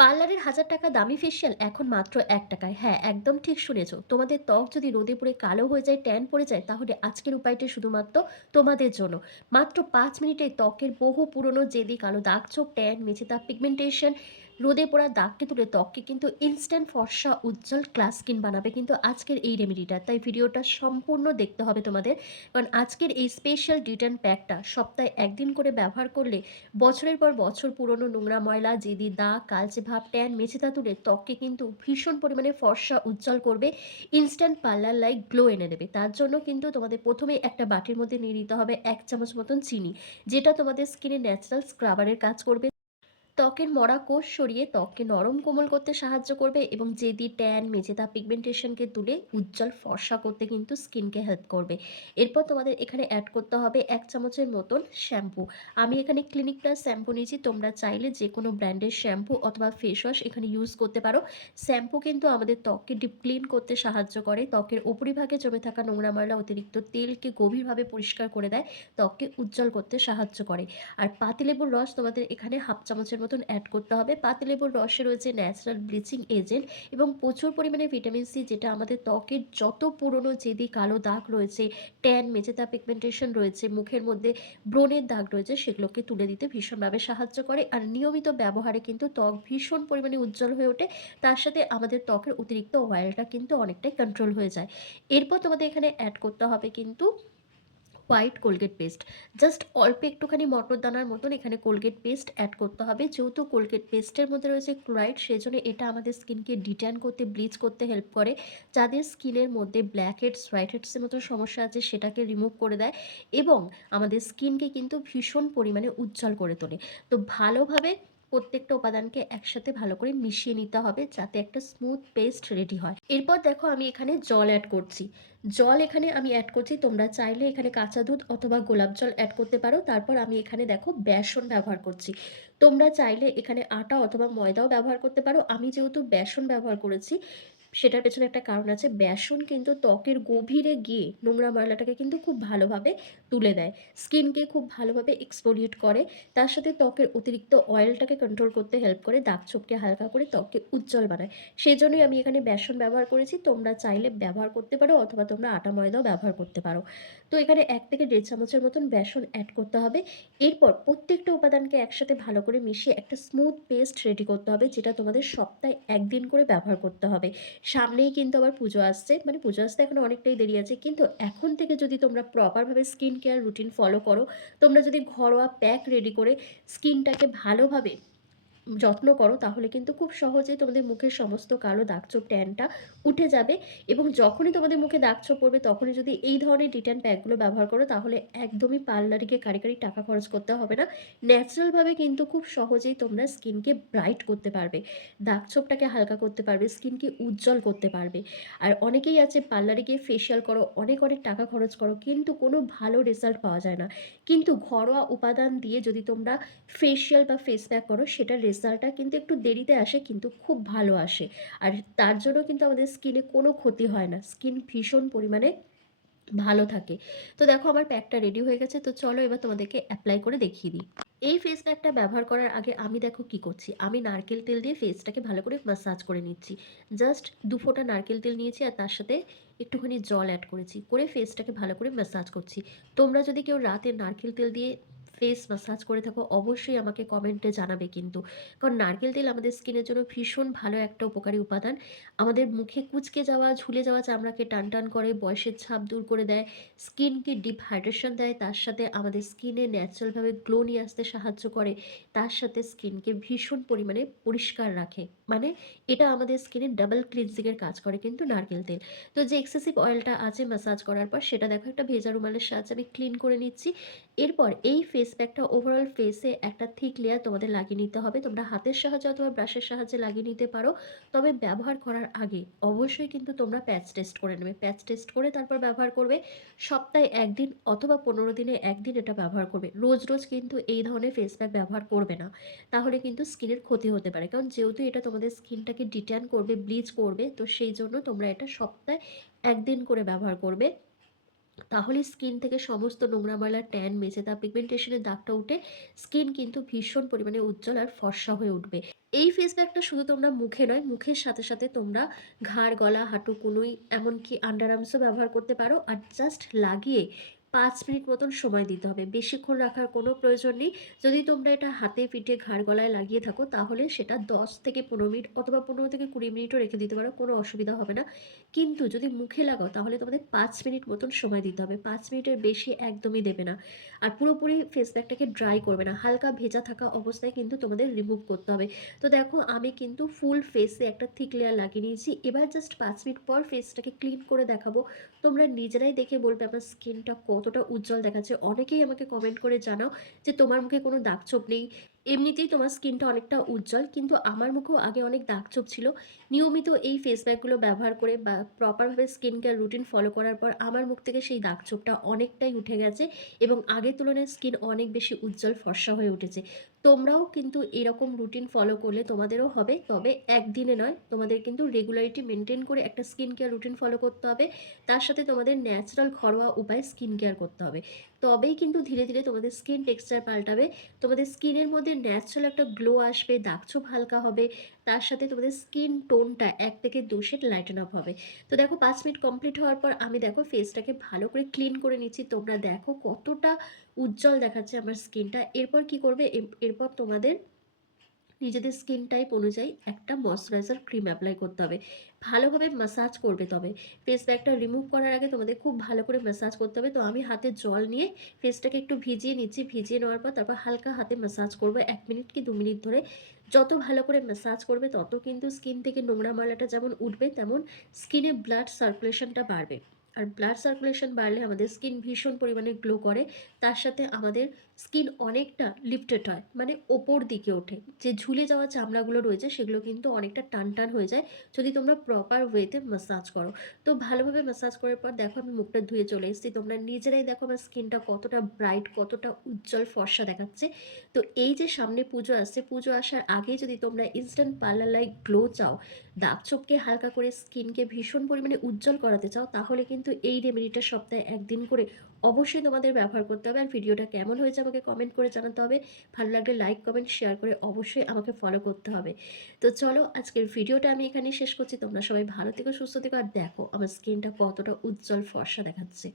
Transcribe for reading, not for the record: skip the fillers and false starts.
পার্লারের ১,০০০ টাকা দামি ফেসিয়াল এখন মাত্র ৳১ হ্যাঁ, একদম ঠিক শুনেছ। তোমাদের ত্বক যদি রোদে পুড়ে কালো হয়ে যায়, ট্যান পড়ে যায়, তাহলে আজকের উপায়টা শুধুমাত্র তোমাদের জন্য। মাত্র ৫ মিনিটে ত্বকের বহু পুরনো জেদি কালো দাগ ছোপ, ট্যান, মেচেদাগ, পিগমেন্টেশন, রোদে পোড়া দাগকে তুলে ত্বককে কিন্তু ইনস্ট্যান্ট ফর্সা, উজ্জ্বল গ্লাস স্কিন বানাবে কিন্তু আজকের এই রেমেডিটা। তাই ভিডিওটা সম্পূর্ণ দেখতে হবে তোমাদের। কারণ আজকের এই স্পেশাল ডিটেন প্যাকটা সপ্তাহে ১ দিন করে ব্যবহার করলে বছরের পর বছর পুরনো নোংরা ময়লা, জেদি দাগ, কালচে ভাব, ট্যান, মেছেতা তুলে ত্বককে কিন্তু ভীষণ পরিমাণে ফর্সা, উজ্জ্বল করবে। ইনস্ট্যান্ট পার্লার লাইক গ্লো এনে দেবে। তার জন্য কিন্তু তোমাদের ১ম এই একটা বাটির মধ্যে নিয়ে নিতে হবে ১ চামচ মতন চিনি, যেটা তোমাদের স্কিনে ন্যাচারাল স্ক্রাবারের কাজ করবে। ত্বকের মরা কোষ সরিয়ে ত্বককে নরম কোমল করতে সাহায্য করবে এবং জেদি, ট্যান, মেচেদা, পিগমেন্টেশনকে তুলে উজ্জ্বল ফর্সা করতে কিন্তু স্কিনকে হেল্প করবে। এরপর তোমাদের এখানে অ্যাড করতে হবে ১ চামচের মতন শ্যাম্পু। আমি এখানে ক্লিনিক প্লাস শ্যাম্পু নিয়েছি। তোমরা চাইলে যেকোনো ব্র্যান্ডের শ্যাম্পু অথবা ফেস ওয়াশ এখানে ইউজ করতে পারো। শ্যাম্পু কিন্তু আমাদের ত্বককে ডিপ ক্লিন করতে সাহায্য করে। ত্বকের উপরিভাগে জমে থাকা নোংরা ময়লা, অতিরিক্ত তেলকে গভীরভাবে পরিষ্কার করে দেয়। ত্বককে উজ্জ্বল করতে সাহায্য করে। আর পাতিলেবুর রস তোমাদের এখানে 1/2 চামচের মতন অ্যাড করতে হবে। পাতিলেবুর রসে রয়েছে ন্যাচারাল ব্লিচিং এজেন্ট এবং প্রচুর পরিমাণে ভিটামিন সি, যেটা আমাদের ত্বকের যত পুরনো জেদি কালো দাগ রয়েছে, ট্যান, মেচেদা, পিগমেন্টেশন রয়েছে, মুখের মধ্যে ব্রণের দাগ রয়েছে, সেগুলোকে তুলে দিতে ভীষণভাবে সাহায্য করে। আর নিয়মিত ব্যবহারে কিন্তু ত্বক ভীষণ পরিমাণে উজ্জ্বল হয়ে ওঠে। তার সাথে আমাদের ত্বকের অতিরিক্ত অয়েলটা কিন্তু অনেকটাই কন্ট্রোল হয়ে যায়। এরপর তোমাদের এখানে অ্যাড করতে হবে কিন্তু হোয়াইট কোলগেট পেস্ট। জাস্ট অল্প একটুখানি মটর দানার মতন এখানে কোলগেট পেস্ট অ্যাড করতে হবে। যেহেতু কোলগেট পেস্টের মধ্যে রয়েছে ক্লোরাইড, সেজন্য এটা আমাদের স্কিনকে ডিট্যান করতে, ব্লিচ করতে হেল্প করে। যাদের স্কিনের মধ্যে ব্ল্যাক হেডস, হোয়াইট হেডসের মতো সমস্যা আছে, সেটাকে রিমুভ করে দেয় এবং আমাদের স্কিনকে কিন্তু ভীষণ পরিমাণে উজ্জ্বল করে তোলে। তো ভালোভাবে প্রত্যেকটা উপাদানকে একসাথে ভালো করে মিশিয়ে নিতে হবে, যাতে একটা স্মুথ পেস্ট রেডি হয়। এরপর দেখো আমি এখানে জল অ্যাড করছি। জল এখানে আমি অ্যাড করছি। তোমরা চাইলে এখানে কাঁচা দুধ অথবা গোলাপ জল অ্যাড করতে পারো। তারপর আমি এখানে দেখো বেসন ব্যবহার করছি। তোমরা চাইলে এখানে আটা অথবা ময়দাও ব্যবহার করতে পারো। আমি যেহেতু বেসন ব্যবহার করেছি, সেটার পেছনে একটা কারণ আছে। বেসন কিন্তু ত্বকের গভীরে গিয়ে নোংরা ময়লাটাকে কিন্তু খুব ভালোভাবে তুলে দেয়। স্কিনকে খুব ভালোভাবে এক্সফোলিয়েট করে। তার সাথে ত্বকের অতিরিক্ত অয়েলটাকে কন্ট্রোল করতে হেল্প করে, দাগ ছোপকে হালকা করে ত্বককে উজ্জ্বল বানায়। সেজন্যই আমি এখানে বেসন ব্যবহার করেছি। তোমরা চাইলে ব্যবহার করতে পারো অথবা তোমরা আটা ময়দাও ব্যবহার করতে পারো। তো এখানে ১ থেকে ১.৫ চামচের মতন বেসন অ্যাড করতে হবে। এরপর প্রত্যেকটা উপাদানকে একসাথে ভালো করে মিশিয়ে একটা স্মুথ পেস্ট রেডি করতে হবে, যেটা তোমাদের সপ্তাহে ১ দিন করে ব্যবহার করতে হবে। সামনেই কিন্তু আবার পুজো আসছে। মানে পুজো আসতে এখনো অনেকটাই দেরি আছে। কিন্তু এখন থেকে যদি তোমরা প্রপারভাবে স্কিন কেয়ার রুটিন ফলো করো, তোমরা যদি ঘরোয়া প্যাক রেডি করে স্কিনটাকে ভালোভাবে যত্ন করো, তাহলে কিন্তু খুব সহজেই তোমাদের মুখের সমস্ত কালো দাগছোপ, ট্যানটা উঠে যাবে। এবং যখনই তোমাদের মুখে দাগছোপ পড়বে, তখনই যদি এই ধরনের ডিট্যান প্যাকগুলো ব্যবহার করো, তাহলে একদমই পার্লারে গিয়ে কাড়ি টাকা খরচ করতে হবে না। ন্যাচারালভাবে কিন্তু খুব সহজেই তোমরা স্কিনকে ব্রাইট করতে পারবে, দাগছোপটাকে হালকা করতে পারবে, স্কিনকে উজ্জ্বল করতে পারবে। আর অনেকেই আছে পার্লারে গিয়ে ফেসিয়াল করো, অনেক টাকা খরচ করো, কিন্তু কোনো ভালো রেজাল্ট পাওয়া যায় না। কিন্তু ঘরোয়া উপাদান দিয়ে যদি তোমরা ফেসিয়াল বা ফেস প্যাক করো, সেটার রেজাল্টটা কিন্তু একটু দেরিতে আসে, কিন্তু খুব ভালো আসে। আর তার জন্য কিন্তু আমাদের স্কিনে কোনো ক্ষতি হয় না। স্কিন ভীষণ পরিমাণে ভালো থাকে। তো দেখো আমার প্যাকটা রেডি হয়ে গেছে। তো চলো এবার তোমাদেরকে এপ্লাই করে দেখিয়ে দিই। এই ফেস প্যাকটা ব্যবহার করার আগে আমি দেখো কি করছি। আমি নারকেল তেল দিয়ে ফেসটাকে ভালো করে মাসাজ করে নিচ্ছি। জাস্ট ২ ফোঁটা নারকেল তেল নিয়েছি আর তার সাথে একটুখানি জল অ্যাড করেছি। করে ফেসটাকে ভালো করে মাসাজ করছি। তোমরা যদি কেউ রাতে নারকেল তেল দিয়ে ফেস মাসাজ করে থাকো, অবশ্যই আমাকে কমেন্টে জানাবে কিন্তু। কারণ নারকেল তেল আমাদের স্কিনের জন্য ভীষণ ভালো একটা উপকারী উপাদান। আমাদের মুখে কুঁচকে যাওয়া, ঝুলে যাওয়া চামড়াকে টানটান করে, বয়সের ছাপ দূর করে দেয়, স্কিনকে ডিপ হাইড্রেশন দেয়, তার সাথে আমাদের স্কিনে ন্যাচারালভাবে গ্লো নিয়ে আসতে সাহায্য করে, তার সাথে স্কিনকে ভীষণ পরিমাণে পরিষ্কার রাখে। মানে এটা আমাদের স্কিনে ডাবল ক্লিনজিংয়ের কাজ করে কিন্তু নারকেল তেল। তো যে এক্সেসিভ অয়েলটা আছে ম্যাসাজ করার পর, সেটা দেখো একটা ভেজা রুমালের সাহায্যে আমি ক্লিন করে নিচ্ছি। এরপর এই ফেস প্যাকটা ওভারঅল ফেসে একটা থিক লেয়ার তোমাদের লাগিয়ে নিতে হবে। তোমরা হাতের সাহায্যে অথবা ব্রাশের সাহায্যে লাগিয়ে নিতে পারো। তবে ব্যবহার করার আগে অবশ্যই কিন্তু তোমরা প্যাচ টেস্ট করে নেবে। প্যাচ টেস্ট করে তারপর ব্যবহার করবে। সপ্তাহে ১ দিন অথবা ১৫ দিনে ১ দিন এটা ব্যবহার করবে। রোজ কিন্তু এই ধরনের ফেস প্যাক ব্যবহার করবে না। তাহলে কিন্তু স্কিনের ক্ষতি হতে পারে। কারণ যেহেতু এটা তোমাদের স্কিনটাকে ডিট্যান করবে, ব্লিচ করবে, তো সেই জন্য তোমরা এটা সপ্তাহে ১ দিন করে ব্যবহার করবে। তাহলে স্কিন থেকে সমস্ত নোংরা ময়লা, ট্যান, মেচেদা, পিগমেন্টেশনের দাগটা উঠে স্কিন কিন্তু ভীষণ পরিমাণে উজ্জ্বল আর ফর্সা হয়ে উঠবে। এই ফেস প্যাকটা শুধু তোমরা মুখে নয়, মুখের সাথে, সাথে তোমরা ঘাড়, গলা, হাঁটু, কনুই এমনকি আন্ডার আর্মসও ব্যবহার করতে পারো। আর জাস্ট লাগিয়ে ৫ মিনিট মতন সময় দিতে হবে। বেশিক্ষণ রাখার কোনো প্রয়োজন নেই। যদি তোমরা এটা হাতে, পিঠে, ঘাড়, গলায় লাগিয়ে থাকো তাহলে সেটা ১০ থেকে ১৫ মিনিট অথবা ১৫ থেকে ২০ মিনিটও রেখে দিতে পারো। কোনো অসুবিধা হবে না। কিন্তু যদি মুখে লাগাও তাহলে তোমাদের ৫ মিনিট মতন সময় দিতে হবে। ৫ মিনিটের বেশি একদমই দেবে না। আর পুরোপুরি ফেস প্যাকটাকে ড্রাই করবে না। হালকা ভেজা থাকা অবস্থায় কিন্তু তোমাদের রিমুভ করতে হবে। তো দেখো আমি কিন্তু ফুল ফেসে একটা থিক লেয়ার লাগিয়ে নিয়েছি। এবার জাস্ট ৫ মিনিট পর ফেসটাকে ক্লিন করে দেখাবো। তোমরা নিজেরাই দেখে বলবে আমার স্কিনটা কতটা উজ্জ্বল দেখাচ্ছে। অনেকেই আমাকে কমেন্ট করে জানাও যে তোমার মুখে কোনো দাগ-ছোপ নেই। এমনিতেই তোমার স্কিনটা অনেকটা উজ্জ্বল। কিন্তু আমার মুখেও আগে অনেক দাগ-ছোপ ছিল। নিয়মিত এই ফেস প্যাকগুলো ব্যবহার করে বা প্রপারভাবে স্কিন কেয়ার রুটিন ফলো করার পর আমার মুখ থেকে সেই দাগ-ছোপটা অনেকটাই উঠে গেছে এবং আগের তুলনায় স্কিন অনেক বেশি উজ্জ্বল ফর্সা হয়ে উঠেছে। তোমরাও কিন্তু এরকম রুটিন ফলো করলে তোমাদেরও হবে। তবে একদিনে নয়, তোমাদের কিন্তু রেগুলারিটি মেইনটেইন করে একটা স্কিন কেয়ার রুটিন ফলো করতে হবে। তার সাথে তোমাদের ন্যাচারাল ঘরোয়া উপায়ে স্কিন কেয়ার করতে হবে। তবেই কিন্তু ধীরে, ধীরে তোমাদের স্কিন টেক্সচার পাল্টাবে। তোমাদের স্কিনের মধ্যে ন্যাচারাল একটা গ্লো আসবে, দাগ-ছোপ হালকা হবে। তার সাথে তোমাদের স্কিন টোনটা ১ থেকে ২ শেড লাইটেন আপ হবে। তো দেখো ৫ মিনিট কমপ্লিট হওয়ার পর আমি দেখো ফেসটাকে ভালো করে ক্লিন করে নিচ্ছি। তোমরা দেখো কতটা উজ্জ্বল দেখাচ্ছে আমার স্কিনটা। এরপর কি করবে? এরপর তোমাদের নিজেদের স্কিন টাইপ অনুযায়ী একটা ময়েশ্চারাইজার ক্রিম অ্যাপ্লাই করতে হবে। ভালোভাবে ম্যাসাজ করবে তবে। ফেস প্যাকটা রিমুভ করার আগে তোমাদের খুব ভালো করে ম্যাসাজ করতে হবে। তো আমি হাতে জল নিয়ে ফেসটাকে একটু ভিজিয়ে নিচ্ছি। ভিজিয়ে নেওয়ার পর তারপর হালকা হাতে ম্যাসাজ করব ১ মিনিট কি ২ মিনিট ধরে। যত ভালো করে ম্যাসাজ করবে তত কিন্তু স্কিন থেকে নোংরা ময়লাটা যেমন উঠবে তেমন স্কিনে ব্লাড সার্কুলেশনটা বাড়বে। আর ব্লাড সার্কুলেশন বাড়লে আমাদের স্কিন ভীষণ পরিমাণে গ্লো করে। তার সাথে আমাদের স্কিন অনেকটা লিফটেড হয়, মানে ওপর দিকে ওঠে। যে ঝুলে যাওয়া চামড়াগুলো রয়েছে সেগুলো কিন্তু অনেকটা টান টান হয়ে যায় যদি তোমরা প্রপার ওয়েতে ম্যাসাজ করো। তো ভালোভাবে ম্যাসাজ করার পর দেখো আমি মুখটা ধুয়ে চলে এসেছি। তোমরা নিজেরাই দেখো আমার স্কিনটা কতটা ব্রাইট, কতটা উজ্জ্বল ফর্সা দেখাচ্ছে। তো এই যে সামনে পুজো আসছে, পুজো আসার আগে যদি তোমরা ইনস্ট্যান্ট পার্লার লাইক গ্লো চাও, দাগ ছোপকে হালকা করে স্কিনকে ভীষণ পরিমাণে উজ্জ্বল করাতে চাও, তাহলে কিন্তু এই রেমেডিটা সপ্তাহে ১ দিন করে অবশ্যই তোমাদের ব্যবহার করতে হবে। আর ভিডিওটা কেমন হয়েছে আমাকে কমেন্ট করে জানাতে হবে। ভালো লাগলে লাইক, কমেন্ট, শেয়ার করে অবশ্যই আমাকে ফলো করতে হবে। তো চলো আজকের ভিডিওটা আমি এখানেই শেষ করছি। তোমরা সবাই ভালো থেকো, সুস্থ থেকো আর দেখো আমার স্কিনটা কতটা উজ্জ্বল ফর্সা দেখাচ্ছে।